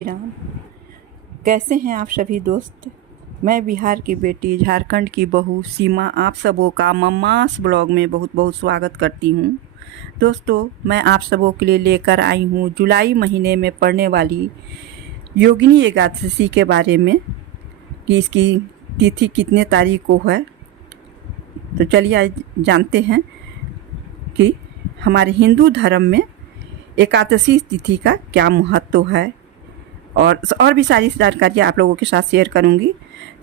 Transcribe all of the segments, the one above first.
राम। कैसे हैं आप सभी दोस्त। मैं बिहार की बेटी झारखंड की बहू सीमा आप सबों का मम्मास ब्लॉग में बहुत बहुत स्वागत करती हूँ। दोस्तों, मैं आप सबों के लिए लेकर आई हूँ जुलाई महीने में पड़ने वाली योगिनी एकादशी के बारे में कि इसकी तिथि कितने तारीख को है। तो चलिए आज जानते हैं कि हमारे हिंदू धर्म में एकादशी तिथि का क्या महत्व है और भी सारी जानकारी आप लोगों के साथ शेयर करूंगी।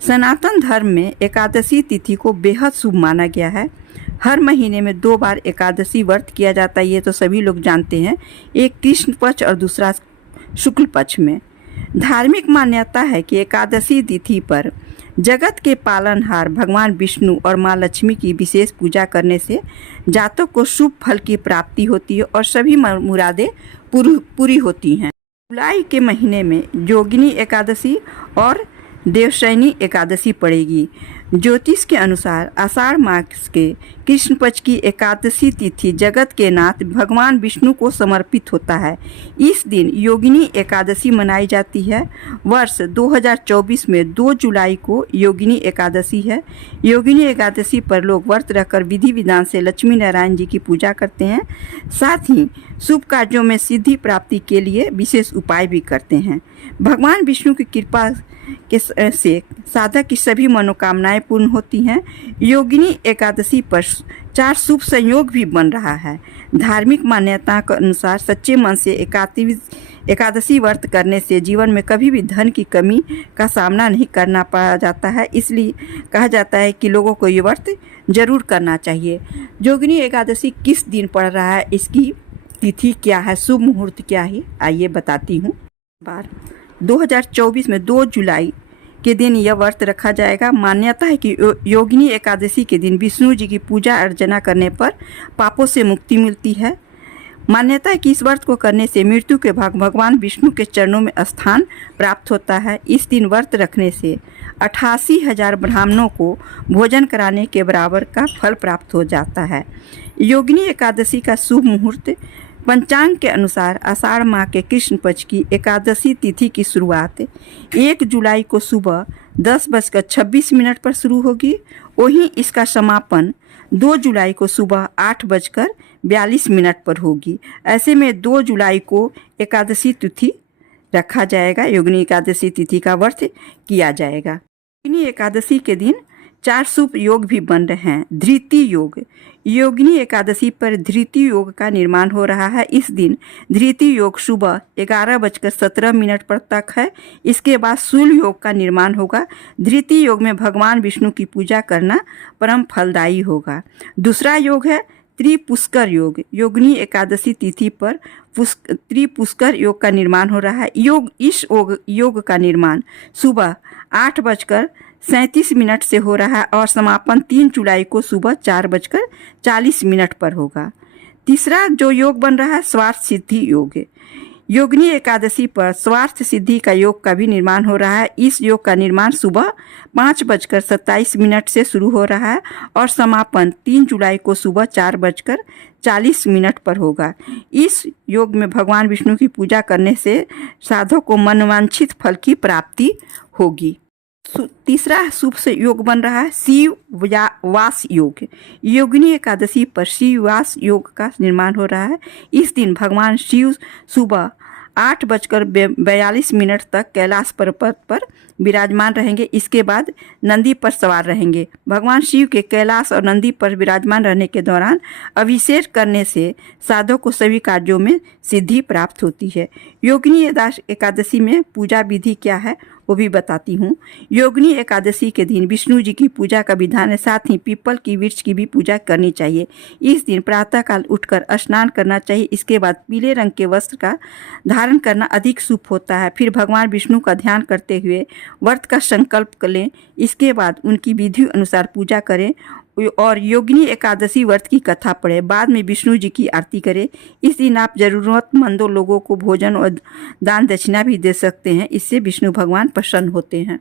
सनातन धर्म में एकादशी तिथि को बेहद शुभ माना गया है। हर महीने में 2 बार एकादशी व्रत किया जाता है, ये तो सभी लोग जानते हैं। एक कृष्ण पक्ष और दूसरा शुक्ल पक्ष में। धार्मिक मान्यता है कि एकादशी तिथि पर जगत के पालनहार भगवान विष्णु और माँ लक्ष्मी की विशेष पूजा करने से जातक को शुभ फल की प्राप्ति होती है और सभी मुरादें पूरी होती हैं। जुलाई के महीने में योगिनी एकादशी और देवशयनी एकादशी पड़ेगी। ज्योतिष के अनुसार आषाढ़ मास के कृष्ण पक्ष की एकादशी तिथि जगत के नाथ भगवान विष्णु को समर्पित होता है। इस दिन योगिनी एकादशी मनाई जाती है। वर्ष 2024 में 2 जुलाई को योगिनी एकादशी है। योगिनी एकादशी पर लोग व्रत रखकर विधि विधान से लक्ष्मी नारायण जी की पूजा करते हैं। साथ ही शुभ कार्यों में सिद्धि प्राप्ति के लिए विशेष उपाय भी करते हैं। भगवान विष्णु की कृपा से साधक की सभी मनोकामनाएं पूर्ण होती हैं। योगिनी एकादशी पर 4 शुभ संयोग भी बन रहा है। धार्मिक मान्यता के अनुसार सच्चे मन से एकादशी व्रत करने से जीवन में कभी भी धन की कमी का सामना नहीं करना पड़ा जाता है। इसलिए कहा जाता है कि लोगों को ये व्रत जरूर करना चाहिए। योगिनी एकादशी किस दिन पड़ रहा है, इसकी तिथि क्या है, शुभ मुहूर्त क्या है, आइए बताती हूँ। 2024 में 2 जुलाई के दिन यह व्रत रखा जाएगा। मान्यता है कि योगिनी एकादशी के दिन विष्णु जी की पूजा अर्चना करने पर पापों से मुक्ति मिलती है। मान्यता है कि इस व्रत को करने से मृत्यु के भाग भगवान विष्णु के चरणों में स्थान प्राप्त होता है। इस दिन व्रत रखने से 88,000 ब्राह्मणों को भोजन कराने के बराबर का फल प्राप्त हो जाता है। योगिनी एकादशी का शुभ मुहूर्त पंचांग के अनुसार आषाढ़ माह के कृष्ण पक्ष की एकादशी तिथि की शुरुआत 1 जुलाई को सुबह 10:26 पर शुरू होगी। वहीं इसका समापन 2 जुलाई को सुबह 8:42 पर होगी। ऐसे में 2 जुलाई को एकादशी तिथि रखा जाएगा। योगिनी एकादशी तिथि का व्रत किया जाएगा। योगिनी एकादशी के दिन 4 शुभ योग भी बन रहे हैं। धृति योग। योगिनी एकादशी पर धृति योग का निर्माण हो रहा है। इस दिन धृति योग सुबह 11:17 पर तक है। इसके बाद शूल योग का निर्माण होगा। धृति योग में भगवान विष्णु की पूजा करना परम फलदायी होगा। दूसरा योग है त्रिपुष्कर योग। योगिनी एकादशी तिथि पर त्रिपुष्कर योग का निर्माण हो रहा है। इस योग का निर्माण सुबह 8:37 से हो रहा है और समापन 3 जुलाई को सुबह 4:40 पर होगा। तीसरा जो योग बन रहा है स्वार्थ सिद्धि योग। योगिनी एकादशी पर स्वार्थ सिद्धि का योग का भी निर्माण हो रहा है। इस योग का निर्माण सुबह 5:27 से शुरू हो रहा है और समापन 3 जुलाई को सुबह 4:40 पर होगा। इस योग में भगवान विष्णु की पूजा करने से साधक को मनोवांछित फल की प्राप्ति होगी। तीसरा शुभ से योग बन रहा है शिव वास योग। योगिनी एकादशी पर शिव वास योग का निर्माण हो रहा है। इस दिन भगवान शिव सुबह 8:42 तक कैलाश पर्वत पर विराजमान रहेंगे। इसके बाद नंदी पर सवार रहेंगे। भगवान शिव के कैलाश और नंदी पर विराजमान रहने के दौरान अभिषेक करने से साधक को सभी कार्यों में सिद्धि प्राप्त होती है। योगिनी एकादशी में पूजा विधि क्या है वो भी बताती हूँ। योगिनी एकादशी के दिन विष्णु जी की पूजा का विधान है। साथ ही पीपल की वृक्ष की भी पूजा करनी चाहिए। इस दिन प्रातःकाल उठकर स्नान करना चाहिए। इसके बाद पीले रंग के वस्त्र का धारण करना अधिक शुभ होता है। फिर भगवान विष्णु का ध्यान करते हुए व्रत का संकल्प कर लें। इसके बाद उनकी विधि अनुसार पूजा करें और योगिनी एकादशी व्रत की कथा पढ़े। बाद में विष्णु जी की आरती करें। इस दिन आप जरूरतमंदों लोगों को भोजन और दान दक्षिणा भी दे सकते हैं। इससे विष्णु भगवान प्रसन्न होते हैं।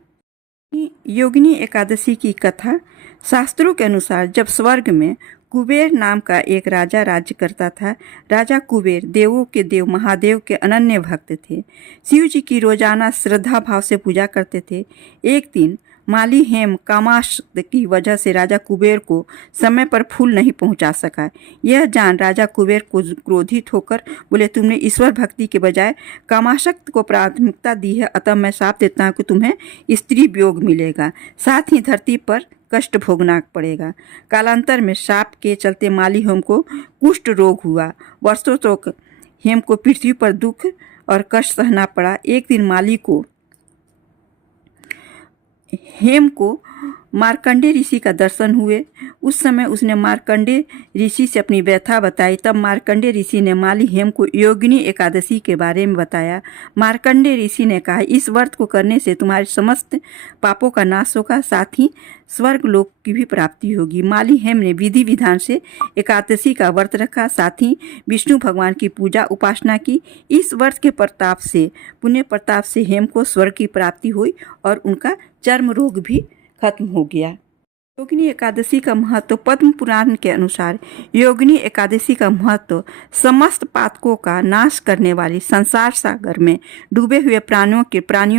योगिनी एकादशी की कथा शास्त्रों के अनुसार जब स्वर्ग में कुबेर नाम का एक राजा राज्य करता था। राजा कुबेर देवों के देव महादेव के अनन्य भक्त थे। शिव जी की रोजाना श्रद्धा भाव से पूजा करते थे। एक दिन माली हेम कामाशक्त की वजह से राजा कुबेर को समय पर फूल नहीं पहुंचा सका। यह जान राजा कुबेर को क्रोधित होकर बोले, तुमने ईश्वर भक्ति के बजाय कामाशक्त को प्राथमिकता दी है, अतः मैं श्राप देता हूँ कि तुम्हें स्त्री वियोग मिलेगा, साथ ही धरती पर कष्ट भोगना पड़ेगा। कालांतर में श्राप के चलते माली हेम को कुष्ठ रोग हुआ। वर्षों तक हेम को पृथ्वी पर दुख और कष्ट सहना पड़ा। एक दिन माली को हेम को मार्कंडे ऋषि का दर्शन हुए। उस समय उसने मार्कंडे ऋषि से अपनी व्यथा बताई। तब मार्कंडे ऋषि ने माली हेम को योगिनी एकादशी के बारे में बताया। मार्कंडे ऋषि ने कहा, इस व्रत को करने से तुम्हारे समस्त पापों का नाश होगा, साथ ही स्वर्ग लोक की भी प्राप्ति होगी। माली हेम ने विधि विधान से एकादशी का व्रत रखा, साथ ही विष्णु भगवान की पूजा उपासना की। इस व्रत के प्रताप से, पुण्य प्रताप से हेम को स्वर्ग की प्राप्ति हुई और उनका चर्म रोग भी खत्म हो गया। योगिनी एकादशी का महत्व, पद्म पुराण के अनुसार योगिनी एकादशी का महत्व समस्त पातकों का नाश करने वाली संसार सागर में डूबे हुए प्राणियों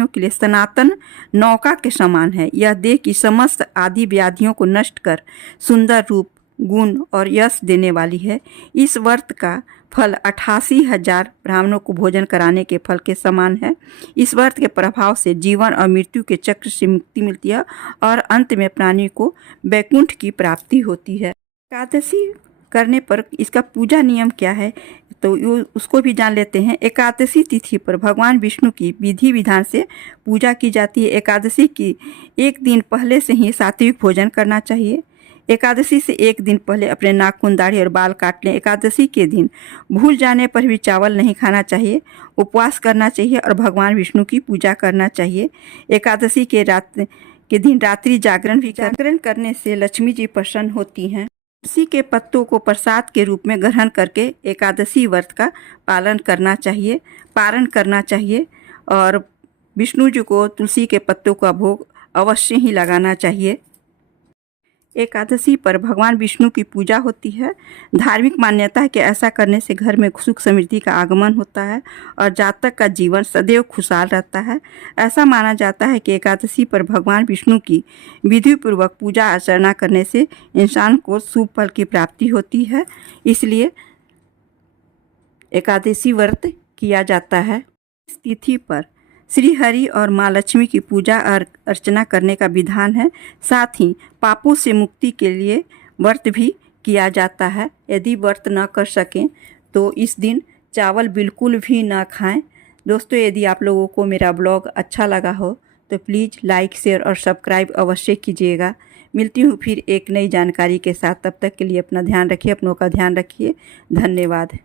के लिए सनातन नौका के समान है। यह देह की समस्त आदि व्याधियों को नष्ट कर सुंदर रूप, गुण और यश देने वाली है। इस व्रत का फल 88,000 ब्राह्मणों को भोजन कराने के फल के समान है। इस व्रत के प्रभाव से जीवन और मृत्यु के चक्र से मुक्ति मिलती है और अंत में प्राणी को वैकुंठ की प्राप्ति होती है। एकादशी करने पर इसका पूजा नियम क्या है, तो उसको भी जान लेते हैं। एकादशी तिथि पर भगवान विष्णु की विधि विधान से पूजा की जाती है। एकादशी की एक दिन पहले से ही सात्विक भोजन करना चाहिए। एकादशी से एक दिन पहले अपने नाखून, दाढ़ी और बाल काट लें। एकादशी के दिन भूल जाने पर भी चावल नहीं खाना चाहिए, उपवास करना चाहिए और भगवान विष्णु की पूजा करना चाहिए। एकादशी के दिन रात्रि जागरण करने से लक्ष्मी जी प्रसन्न होती हैं। तुलसी के पत्तों को प्रसाद के रूप में ग्रहण करके एकादशी व्रत का पारण करना चाहिए और विष्णु जी को तुलसी के पत्तों का भोग अवश्य ही लगाना चाहिए। एकादशी पर भगवान विष्णु की पूजा होती है। धार्मिक मान्यता है कि ऐसा करने से घर में सुख समृद्धि का आगमन होता है और जातक का जीवन सदैव खुशहाल रहता है। ऐसा माना जाता है कि एकादशी पर भगवान विष्णु की विधिपूर्वक पूजा अर्चना करने से इंसान को शुभ फल की प्राप्ति होती है, इसलिए एकादशी व्रत किया जाता है। इस तिथि पर श्री हरि और माँ लक्ष्मी की पूजा अर्चना करने का विधान है। साथ ही पापों से मुक्ति के लिए व्रत भी किया जाता है। यदि व्रत न कर सकें तो इस दिन चावल बिल्कुल भी न खाएं। दोस्तों, यदि आप लोगों को मेरा ब्लॉग अच्छा लगा हो तो प्लीज़ लाइक, शेयर और सब्सक्राइब अवश्य कीजिएगा। मिलती हूँ फिर एक नई जानकारी के साथ। तब तक के लिए अपना ध्यान रखिए, अपनों का ध्यान रखिए। धन्यवाद।